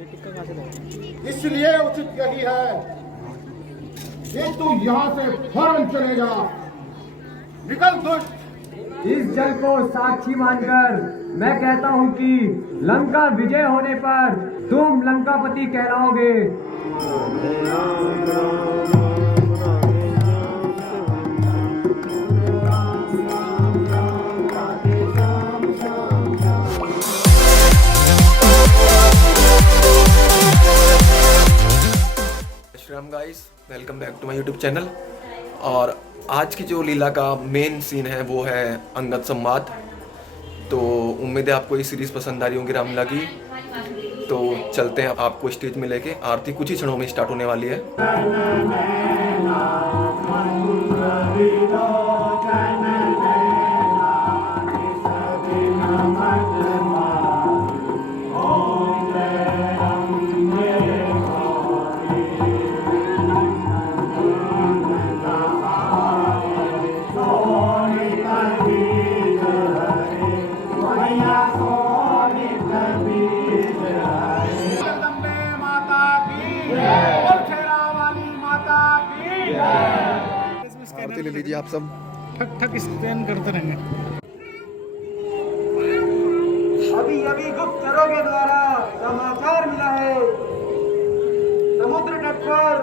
इसलिए उचित यही है कि तू यहाँ से फौरन चले जा। निकल दुष्ट। इस जल को साक्षी मानकर मैं कहता हूँ कि लंका विजय होने पर तुम लंकापति कहलाओगे। Shriram guys, welcome back to my YouTube channel. और आज की जो लीला का मेन सीन है वो है अंगद संवाद। तो उम्मीद है आपको ये सीरीज़ पसंद आ रही होंगी रामलीला की। तो चलते हैं आपको स्टेज में लेके। आरती कुछ ही क्षणों में स्टार्ट होने वाली है। आरती ले लीजिए आप सब। ठक ठक स्कैन करते रहेंगे। अभी अभी गुप्तचरों के द्वारा समाचार मिला है, समुद्र तट पर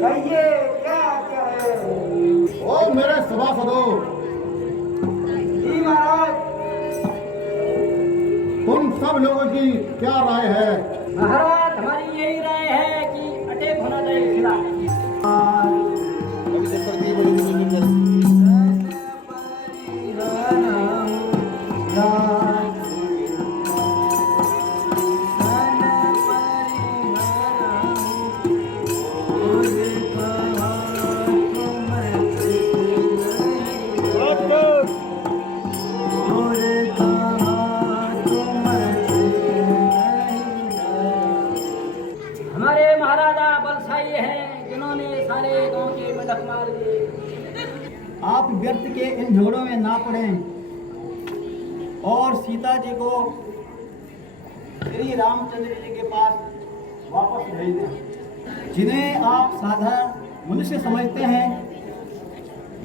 कहिए क्या क्या है। ओ मेरे सभासदों, जी महाराज। तुम सब लोगों की क्या राय है? महाराज, हमारी यही राय है कि अटैक होना चाहिए सिरा। हमारे महाराजा बलशाही हैं जिन्होंने सारे गांव के मदक मार दिए। आप व्यर्थ के इन झगड़ों में ना पड़ें और सीता जी को श्री रामचंद्र जी के पास वापस भेज दें। जिन्हें आप साधारण मनुष्य समझते हैं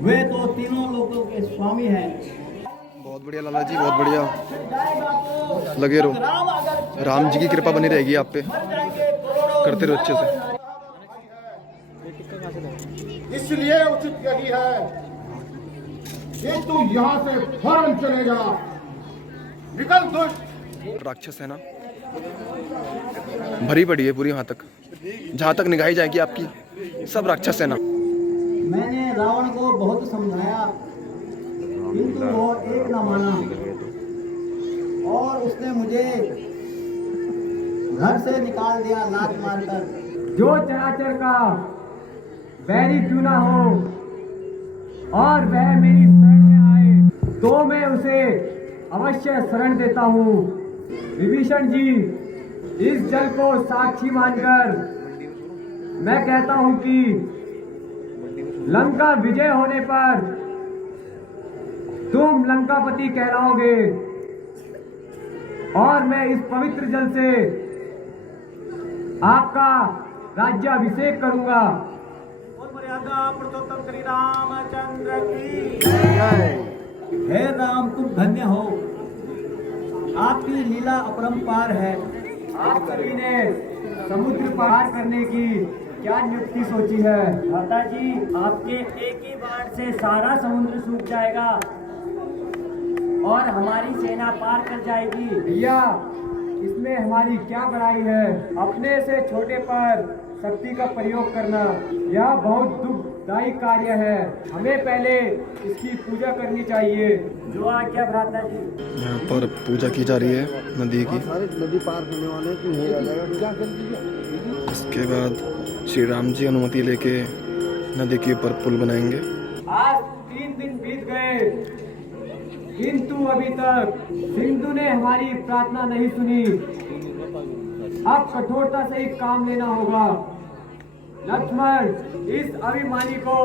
वे तो तीनों लोगों के स्वामी हैं। बहुत बढ़िया लाला जी, बहुत बढ़िया। लगे रहो, राम जी की कृपा बनी रहेगी आप पे। करते रहो अच्छे से। इसलिए उचित यही है कि तू यहाँ से फौरन चले जा। निकल दुष्ट। राक्षस है ना, भरी पड़ी है पूरी वहां तक, जहां तक निगाही जाएगी आपकी सब राक्षस है ना। मैंने रावण को बहुत समझाया किंतु वो एक न माना और उसने मुझे घर से निकाल दिया लात मारकर। जो चराचर का बैरी क्यों ना हो और वह मेरी शरण में आए तो मैं उसे अवश्य शरण देता हूँ। विभीषण जी, इस जल को साक्षी मानकर मैं कहता हूँ कि लंका विजय होने पर तुम लंकापति कहलाओगे और मैं इस पवित्र जल से आपका राज्याभिषेक करूंगा। और मर्यादा पुरुषोत्तम श्री रामचंद्र की जय। हे राम, तुम धन्य हो, आपकी लीला अपरंपार है। आप सभी ने समुद्र पार करने की क्या युक्ति सोची है? माता जी, आपके एक ही बाण से सारा समुद्र सूख जाएगा और हमारी सेना पार कर जाएगी। भैया, इसमें हमारी क्या बड़ाई है? अपने से छोटे पर शक्ति का प्रयोग करना यह बहुत दुखदायी कार्य है। हमें पहले इसकी पूजा करनी चाहिए। जो आज्ञा भ्राता जी। यहाँ पर पूजा की जा रही है नदी की। नदी पार करने वाले की हो जाएगा। इसके बाद श्री राम जी अनुमति लेके नदी के ऊपर पुल बनाएंगे। आज 3 दिन बीत गए किंतु अभी तक सिंधु ने हमारी प्रार्थना नहीं सुनी। अब कठोरता से ही काम लेना होगा। लक्ष्मण, इस अभिमानी को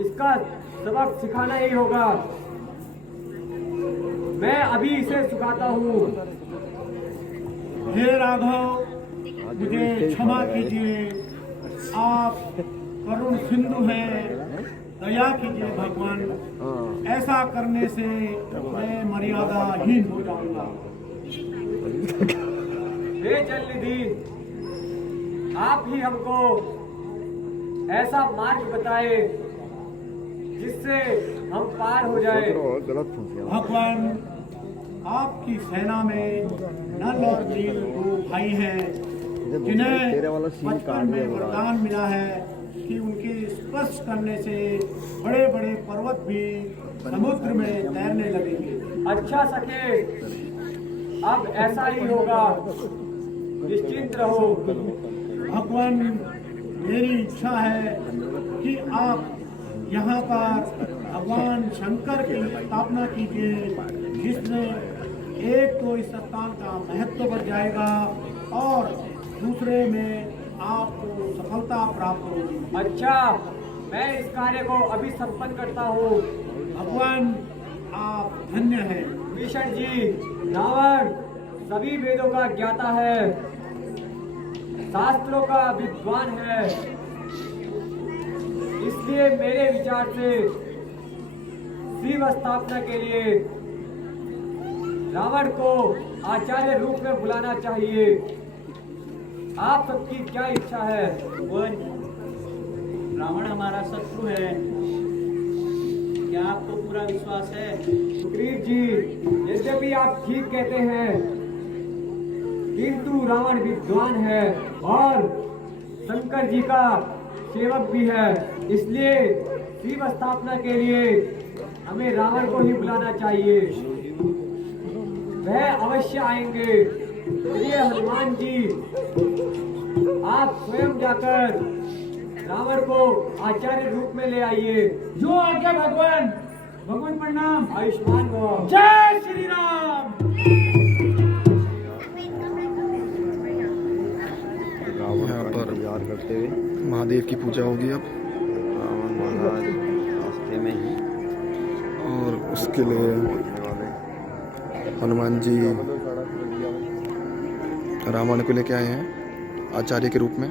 इसका सबक सिखाना ही होगा। मैं अभी इसे सुखाता हूँ। हे राघव, मुझे क्षमा कीजिए, आप करुण सिंधु हैं, दया कीजिए भगवान, ऐसा करने से मैं मर्यादाहीन हो जाऊंगा। हे जलनिधि, आप ही हमको ऐसा मार्ग बताए जिससे हम पार हो जाए। भगवान, आपकी सेना में नल और नील दो भाई हैं जिन्हें बचपन में वरदान मिला है कि उनके स्पर्श करने से बड़े बड़े पर्वत भी समुद्र में तैरने लगेंगे। अच्छा सखे, अब ऐसा ही होगा, निश्चिंत रहो। भगवान, मेरी इच्छा है कि आप यहाँ पर भगवान शंकर की स्थापना कीजिए, जिसमें एक तो इस स्थान का महत्व बढ़ जाएगा और दूसरे में आपको सफलता प्राप्त होगी। अच्छा, मैं इस कार्य को अभी संपन्न करता हूँ। भगवान, आप धन्य हैं। विभीषण जी, रावण सभी वेदों का ज्ञाता है, शास्त्रों का विद्वान है, इसलिए मेरे विचार से शिव स्थापना के लिए रावण को आचार्य रूप में बुलाना चाहिए। आप सबकी क्या इच्छा है? रावण हमारा शत्रु है, क्या आपको पूरा विश्वास है? सुग्रीव जी, यद्यपि आप ठीक कहते हैं, किंतु रावण विद्वान है और शंकर जी का सेवक भी है, इसलिए शिव स्थापना के लिए हमें रावण को ही बुलाना चाहिए। वह अवश्य आएंगे। प्रिय हनुमान जी, आप स्वयं जाकर रावण को आचार्य रूप में ले आइए। जो आज्ञा भगवान। भगवान प्रणाम। आयुष्मान भव। जय श्री राम। यहाँ पर करते हुए महादेव की पूजा होगी अब, रावण महाराज रास्ते में ही और उसके लिए हनुमान जी रावण को लेके आए हैं आचार्य के रूप में,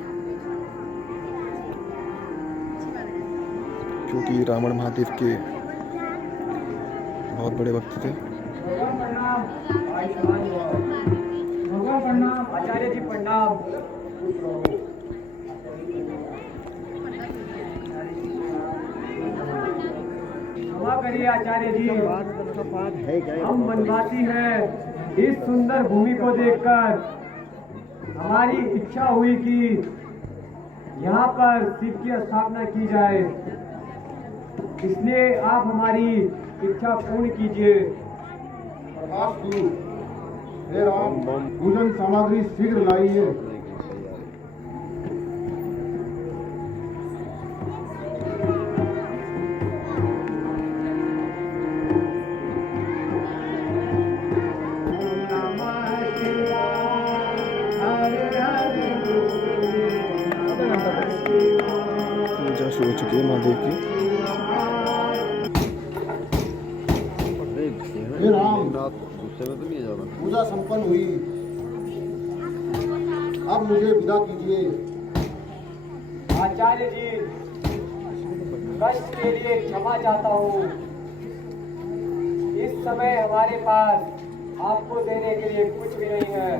क्योंकि रावण महादेव के बहुत बड़े भक्त थे। भगवान प्रणाम। आयुष्मान भव। भगवान प्रणाम। आचार्य जी प्रणाम। क्षमा करिए आचार्य जी, हम वनवासी हैं। इस सुंदर भूमि को देखकर हमारी इच्छा हुई कि यहाँ पर शिव की स्थापना की जाए, इसलिए आप हमारी इच्छा पूर्ण कीजिए। प्रकाश गुरु, हे राम, पूजन सामग्री शीघ्र लाइए। पूजा शुरू हो चुकी है महादेव की। हे राम, गुस्से में तो नहीं जा रहा। पूजा संपन्न हुई, अब मुझे विदा कीजिए। आचार्य जी, कष्ट के लिए क्षमा चाहता हूँ। इस समय हमारे पास आपको देने के लिए कुछ भी नहीं है।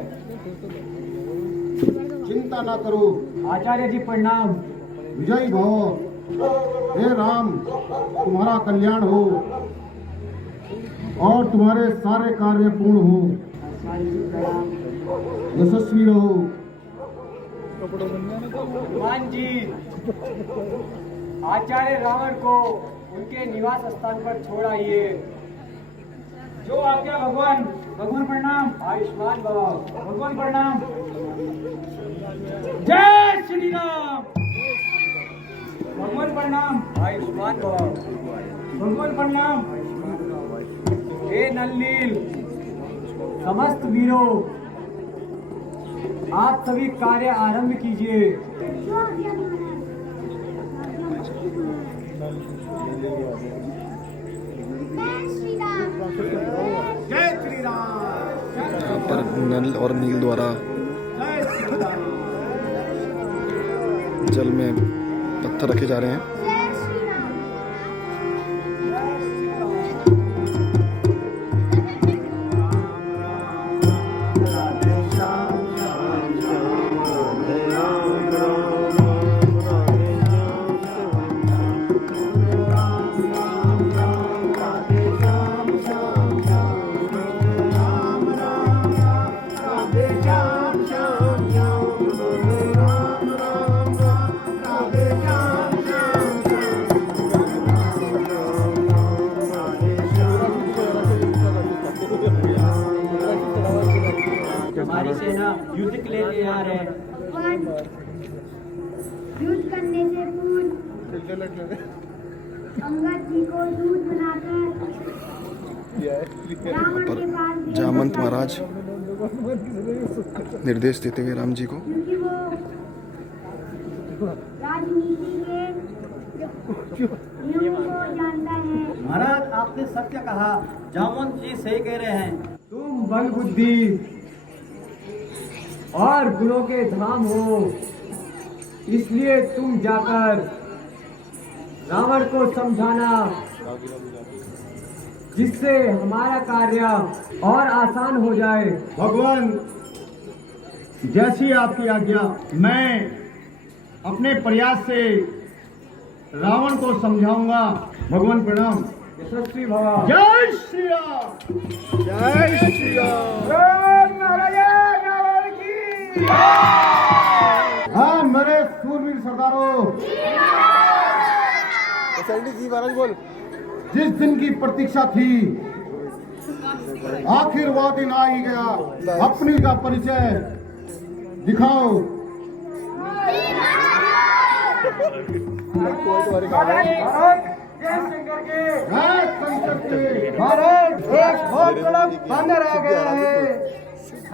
चिंता ना करो। आचार्य जी प्रणाम। विजयी भव। हे राम, तुम्हारा कल्याण हो और तुम्हारे सारे कार्य पूर्ण हो। यशस्वी रहो। हनुमान जी, आचार्य रावण को उनके निवास स्थान पर छोड़ आइए। जो आज्ञा भगवान। भगवान प्रणाम। आयुष्मान भव। भगवान प्रणाम। जय श्री राम। भगवान प्रणाम। आयुष्मान भव। भगवान प्रणाम। हे नलनील, समस्त वीरों, आप सभी कार्य आरंभ कीजिए। जय नल और नील द्वारा जय श्री राम। जल में पत्थर रखे जा रहे हैं। हमारी सेना युद्ध के लिए तैयार है। युद्ध करने से पूर्व अंगद जी को दूध बनाकर रावण के पास भेज जामंत महाराज निर्देश देते हुए राम जी को। क्योंकि वो राजनीति के नियमों को जानता है। महाराज आपने सत्य कहा, जामवंत जी सही कह रहे हैं। तुम बल बुद्धि और गुणों के धाम हो, इसलिए तुम जाकर रावण को समझाना, जिससे हमारा कार्य और आसान हो जाए। भगवान जैसी आपकी आज्ञा, मैं अपने प्रयास से रावण को समझाऊंगा। भगवान प्रणाम। यशस्वी भवा। जय श्री राम। जय श्री राम। हाँ मेरे सूरवीर सरदारों, जिस दिन की प्रतीक्षा थी, आखिर वो दिन आ ही गया। अपनी का परिचय दिखाओ। भारत एक बहुत बड़ा बंदर आ गया है।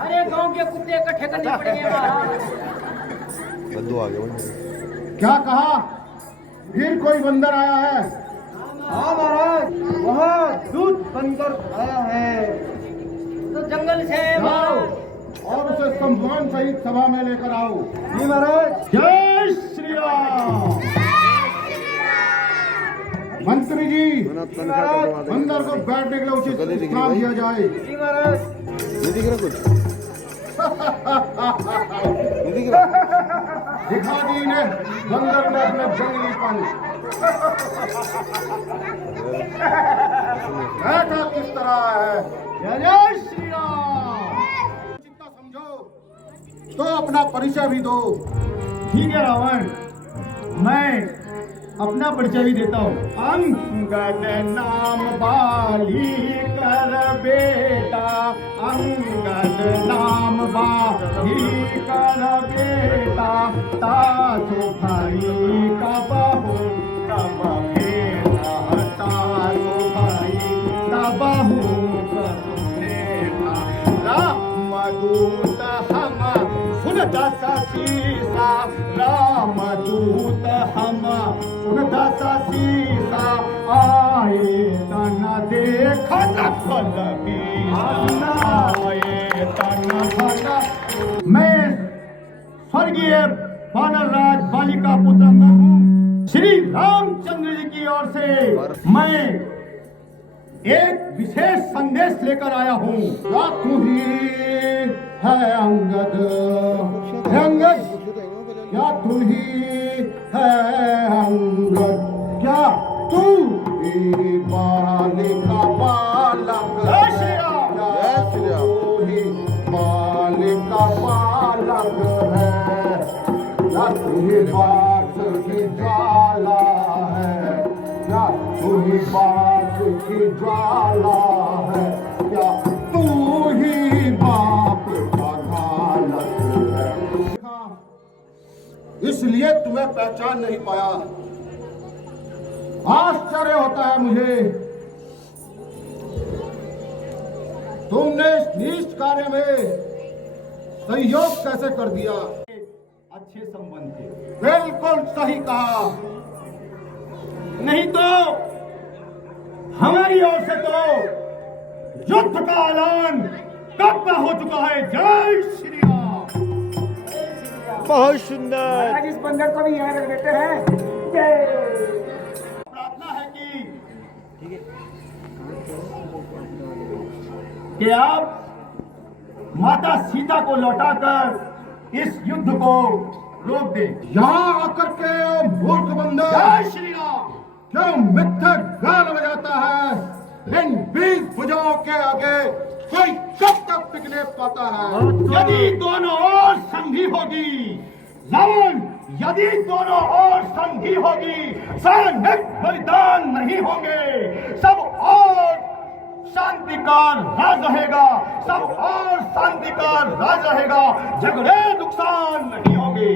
अरे गांव के कुत्ते इकट्ठे करने पड़ेंगे। क्या कहा? फिर कोई बंदर आया है? हाँ महाराज, वहाँ दूध बनकर आया है। तो जंगल से जाओ और उसे सम्मान सहित सभा में लेकर आओ। जी महाराज। जय श्री राम। मंत्री जी, बंदर को बैठने के लिए उचित विश्राम दिया जाए। जी महाराज। दिखा दी इन्हें बंदर ने अपने जंगलीपन। बैठा किस तरह है? जय श्री राम। चिंता समझो तो अपना परिचय भी दो। ठीक है रावण, मैं अपना परिचय भी देता हूँ। अंगद नाम बाली कर बेटा, अंगद नाम बाली कर बेटा, ताजो भाई का बहू कब बेटा, ताजो भाई का बहू कब बेटा। रामदूत हम सुनता सीसा, रामदूत हम सुनता सीसा, आए तन देखा फल आए तन फल। मैं स्वर्गीय वानरराज बाली का पुत्र हूँ। श्री रामचंद्र जी की ओर से मैं एक विशेष संदेश लेकर आया हूँ। क्या तू ही है अंगद? अंगद, क्या तू ही है अंगद? क्या तू ही बालिका बालक है? क्या तू ही बालिका बालक है? क्या तू ही बात की ज्वाला है? क्या तू ही बात की ज्वाला है? क्या तू ही बाप का घालक है? इसलिए तुम्हें पहचान नहीं पाया। आश्चर्य होता है मुझे, तुमने इस नीच कार्य में सहयोग कैसे कर दिया? अच्छे संबंध थे। बिल्कुल सही कहा। नहीं तो हमारी ओर से तो युद्ध का ऐलान परिपक्व हो चुका है। जय श्री राम। बहुत सुंदर। महाराज इस बंदर को भी यहाँ रख देते हैं। प्रार्थना है कि आप माता सीता को लौटाकर इस युद्ध को रोक दे। यहाँ आकर के मूर्ख बंदर जय श्री राम क्यों मिथ्या गान बजाता है? इन 20 भुजाओं के आगे कोई कब तक टिकने पाता है? यदि दोनों ओर संधि होगी रावण, यदि दोनों ओर संधि होगी, सैनिक बलिदान नहीं होंगे, सब और शांति का राज रहेगा, सब और शांति का राज रहेगा, झगड़े नुकसान नहीं होंगे।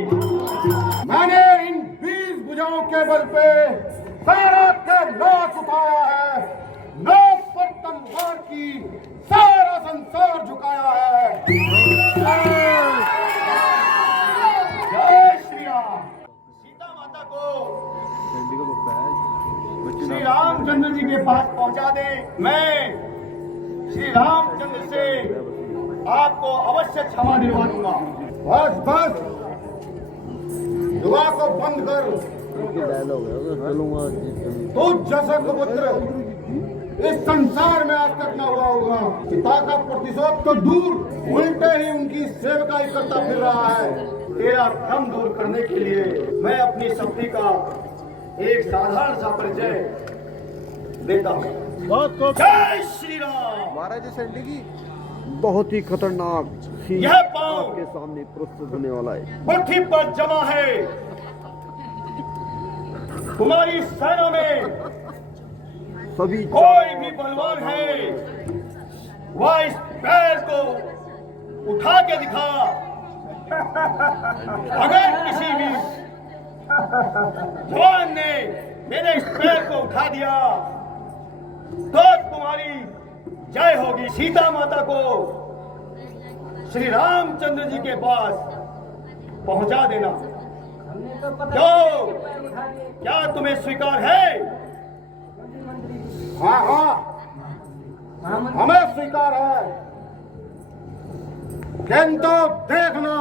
मैंने इन 20 भुजाओं के बल पे सारा के नाश उठाया है, नाश पर तलवार की सारा संसार झुकाया है। जय श्री राम। सीता माता को श्री रामचंद्र जी के पास पहुंचा दे। मैं श्री रामचंद्र से आपको अवश्य क्षमा दिलवा दूंगा। बस बस दुआ को बंद कर। तो जैसा कबूतर इस संसार में आज तक न हुआ होगा। पिता का प्रतिशोध तो दूर, उल्टे ही उनकी सेवकाई करता फिर रहा है। तेरा भ्रम दूर करने के लिए मैं अपनी शक्ति का एक साधारण सा परिचय देता हूँ। जय श्री राम। महाराज सैंडी की बहुत ही खतरनाक यह पांव आपके सामने प्रस्तुत होने वाला है। मुट्ठी पर जमा है। तुम्हारी सेना में सभी कोई भी बलवान है, वह इस पैर को उठा के दिखा। अगर किसी भी जवान ने मेरे इस पैर को उठा दिया तो तुम्हारी जय होगी। सीता माता को श्री रामचंद्र जी के पास पहुंचा देना। क्यों, क्या तुम्हें स्वीकार है? हाँ हाँ हमें स्वीकार है, किंतु देखना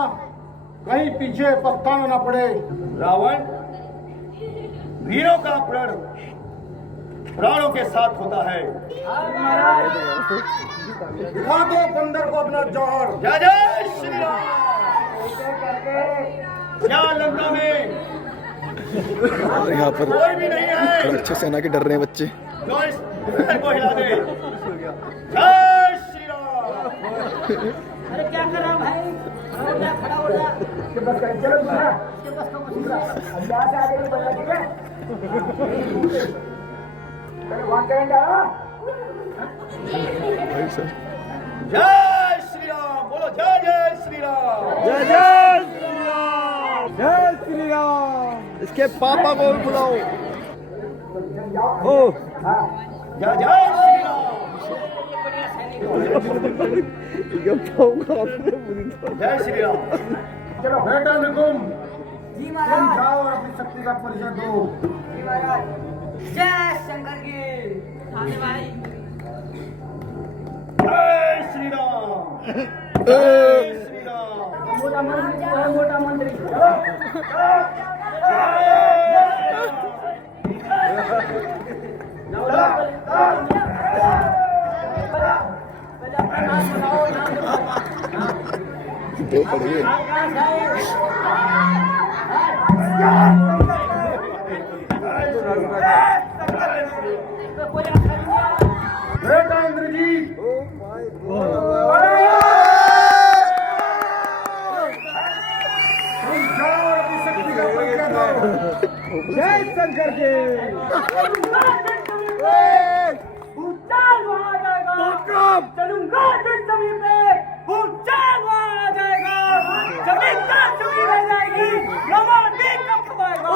कहीं पीछे पछताना ना पड़े। रावण, वीरों का प्रण प्राणों के साथ होता है। दिखा दो बंदर को अपना जौहर। जय जय श्री राम। क्या लंका में यहाँ पर कोई भी नहीं है सुरक्षा सेना के डर रहे हैं बच्चे। जो इस पैर को हिला दे। जय श्री राम। अरे क्या कर रहा भाई? खड़ा हो जा। बस कर, चलो दूसरा अंदाज से आगे नहीं बढ़ना, ठीक है? चलो वहां करेंगे। जय श्री राम। बोलो जय जय श्री राम। जय जय श्री राम। जय श्री राम। इसके पापा को भी बुलाओ। ओ जय जय श्री राम। जय श्री राम। चलो बेटा निकुम, जी तुम महाराज। जाओ और अपनी शक्ति का परिचय दो। जी महाराज। जय शंकर की। भाई। जय श्री राम। जय श्री राम। मोटा मंत्री, मोटा मंत्री। बेटा इंद्रजीत, तुम जाओ और अपनी शक्ति का परिचय दो। जय शंकर के। चलूंगा जिस जमीन पे भूचाल आ जाएगा, जमीन तक जमीन रह जाएगी, रावण भी कब कमाएगा।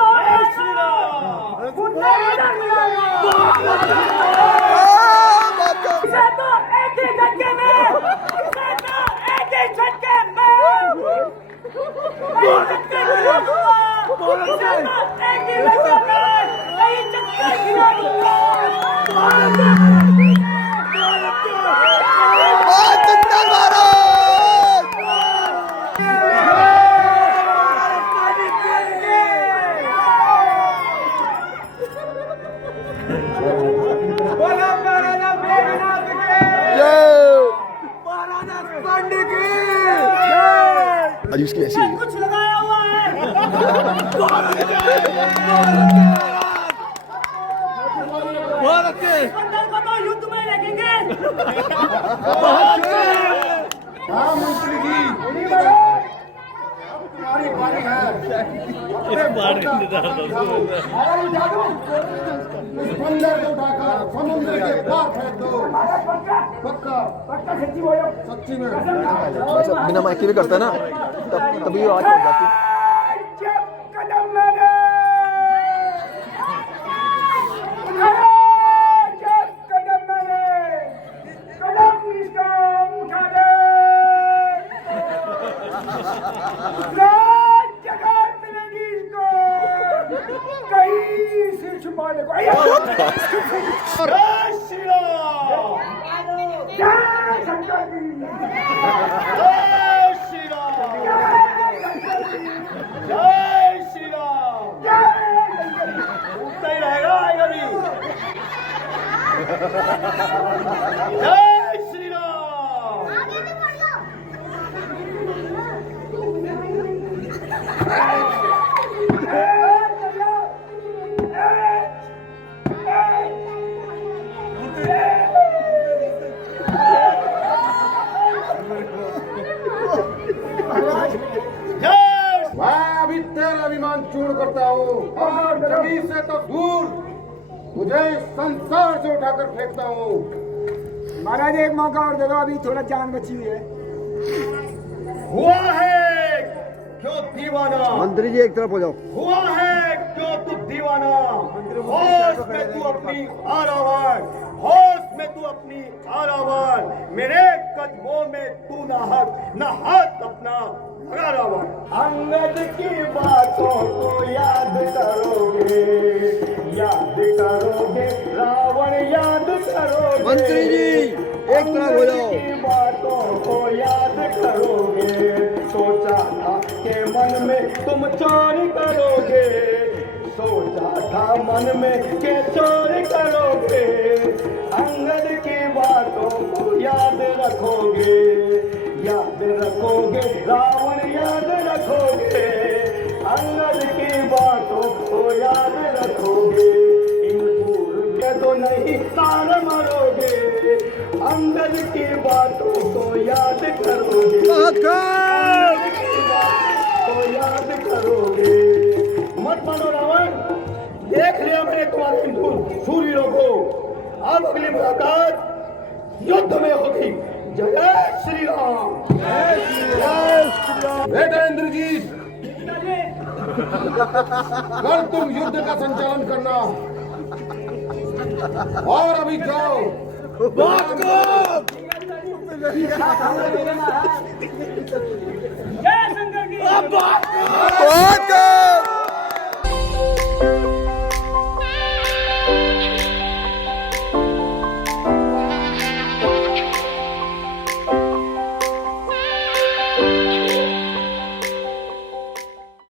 जय श्री राम। आयुष की ऐसी कुछ लगाया हुआ है। सिकंदर को तो युद्ध में लगेंगे। हाँ मंत्री जी, तुम्हारी बारी है। इस बंदर को उठाकर समुद्र के पार फेंक दो। पक्का सच्ची में। बिना माइक भी करता है ना, तभी आवाज पड़ जाती। मैं अभी तेरा विमान चूर्ण करता हूँ और जमीन से तो दूर तुझे संसार से उठाकर फेंकता हूँ। महाराज एक मौका और दे दो, अभी थोड़ा जान बची हुई है। हुआ है क्यों दीवाना? मंत्री जी एक तरफ हो जाओ। हुआ है क्यों तू दीवाना? होश में तू अपनी आरावार, होश में तू अपनी आरावार, मेरे कदमों में तू ना हक अपना आरावार। अंगद की बातों को याद करोगे, रावण याद करोगे। मंत्री जी एक तरफ हो जाओ। की बातों को याद करोगे, सोचा था के मन में तुम चोरी करोगे, सोचा था मन में के चोरी करोगे। अंगद की बातों को याद रखोगे, रावण याद रखोगे। अंगद की बातों को याद रखोगे, इन फूल के तो नहीं तार मरोगे। अंगद की बातों को याद करोगे, तो याद करोगे। मत मानो रावण, देख लिया मैंने तुम्हारे इन शूरीरों को। अब अगली मुलाकात युद्ध में होगी। जय श्री राम। बेटा इंद्रजीत, कल तुम युद्ध का संचालन करना और अभी जाओ। जय शंकर की। बहुत